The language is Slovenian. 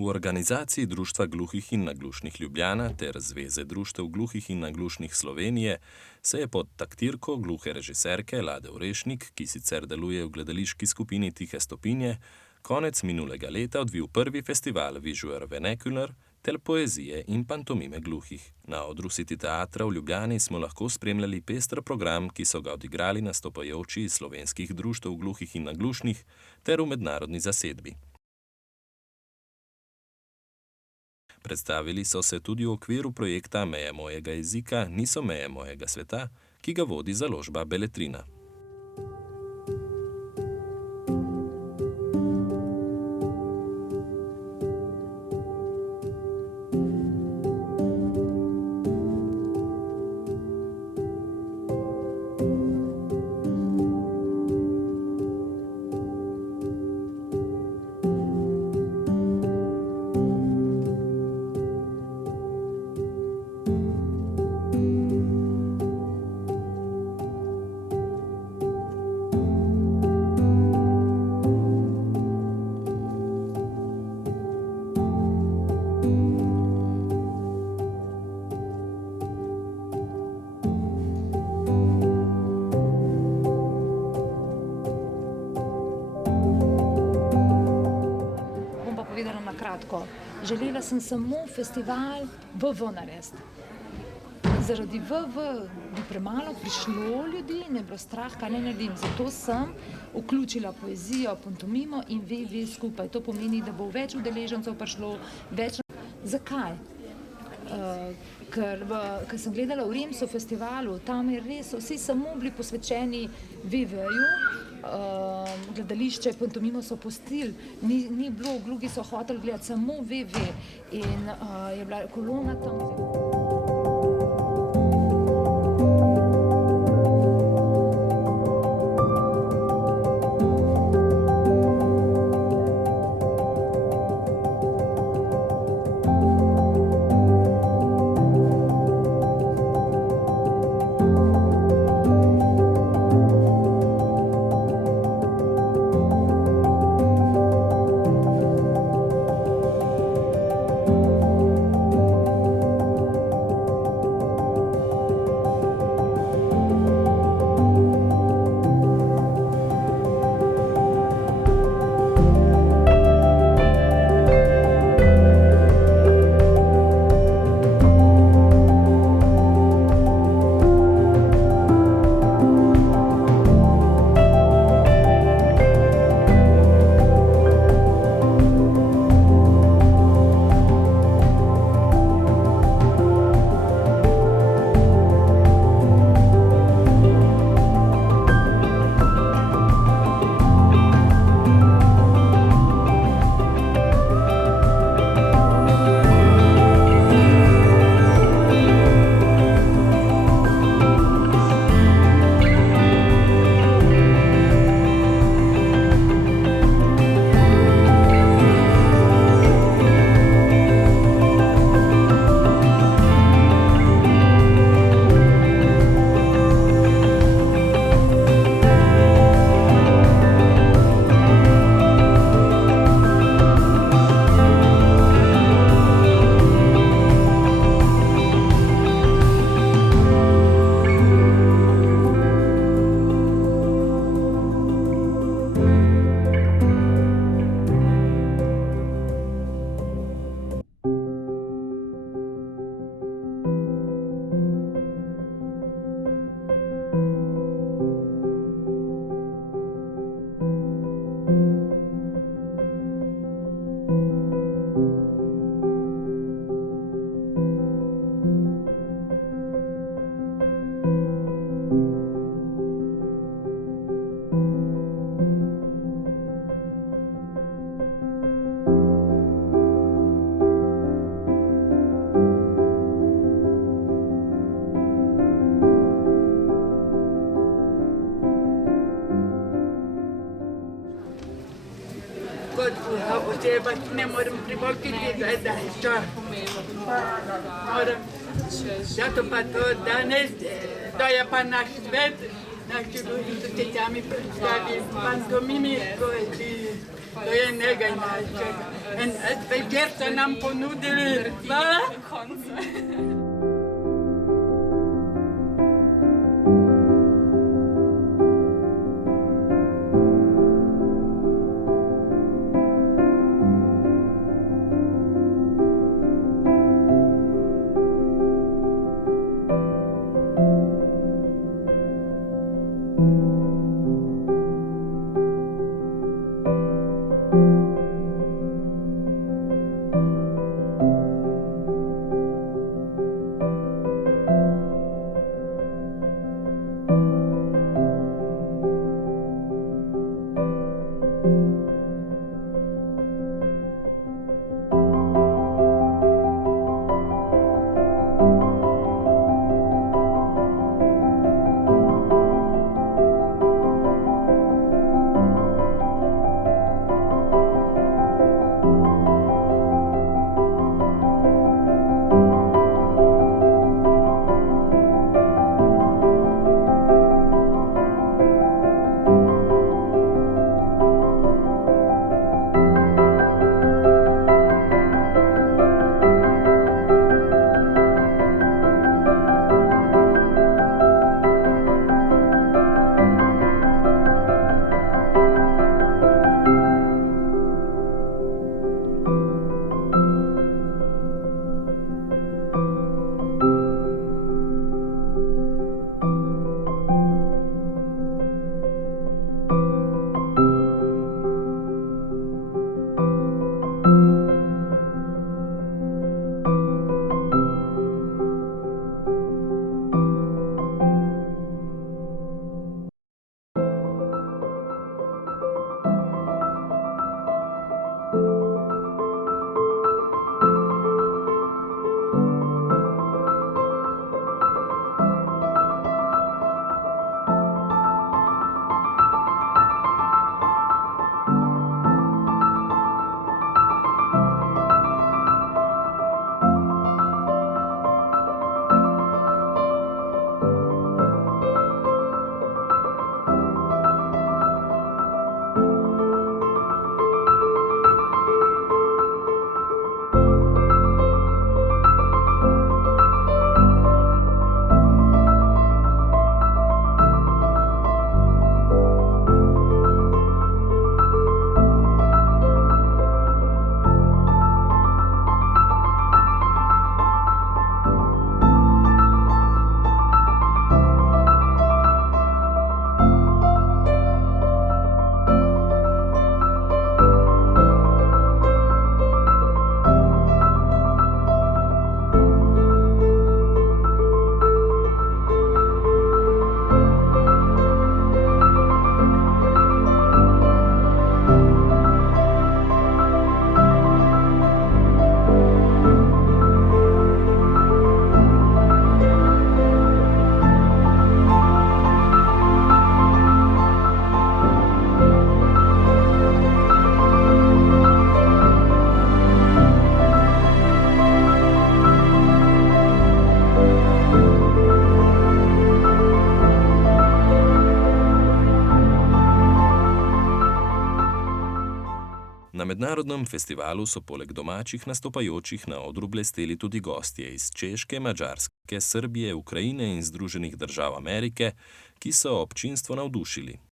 V organizaciji Društva gluhih in naglušnih Ljubljana ter Zveze društev gluhih in naglušnih Slovenije se je pod taktirko gluhe režiserke Lade Orešnik, ki sicer deluje v gledališki skupini Tihe stopinje, konec minulega leta odvil prvi festival Visual Vernacular ter poezije in pantomime gluhih. Na odru City teatra v Ljubljani smo lahko spremljali pester program, ki so ga odigrali nastopajoči iz slovenskih društev gluhih in naglušnih ter v mednarodni zasedbi. Predstavili so se tudi v okviru projekta Meje mojega jezika niso meje mojega sveta, ki ga vodi založba Beletrina. Želela sem samo festival VV narediti. Zaradi VV bi premalo prišlo ljudi, ne bilo strah, kaj ne naredim. Zato sem vključila poezijo, pantomimo in VV skupaj. To pomeni, da bo več udeležencev prišlo, več. Zakaj? Ker sem gledala v Remsu festivalu, tam je res vsi samo bili posvečeni VV-ju, gledališče, pantomimo so pustili, ni bilo, gluhi so hoteli gledati samo VV in je bila kolona tam. oseba, ne morem privoščiti, da je to. Zato pa to danes, to je pa naš svet, naši ljudi so se sami predstavili pantomimi, poeziji. To je nekaj našega. En večer so nam ponudili. Na mednarodnem festivalu so poleg domačih nastopajočih na odru blesteli tudi gostje iz Češke, Madžarske, Srbije, Ukrajine in Združenih držav Amerike, ki so občinstvo navdušili.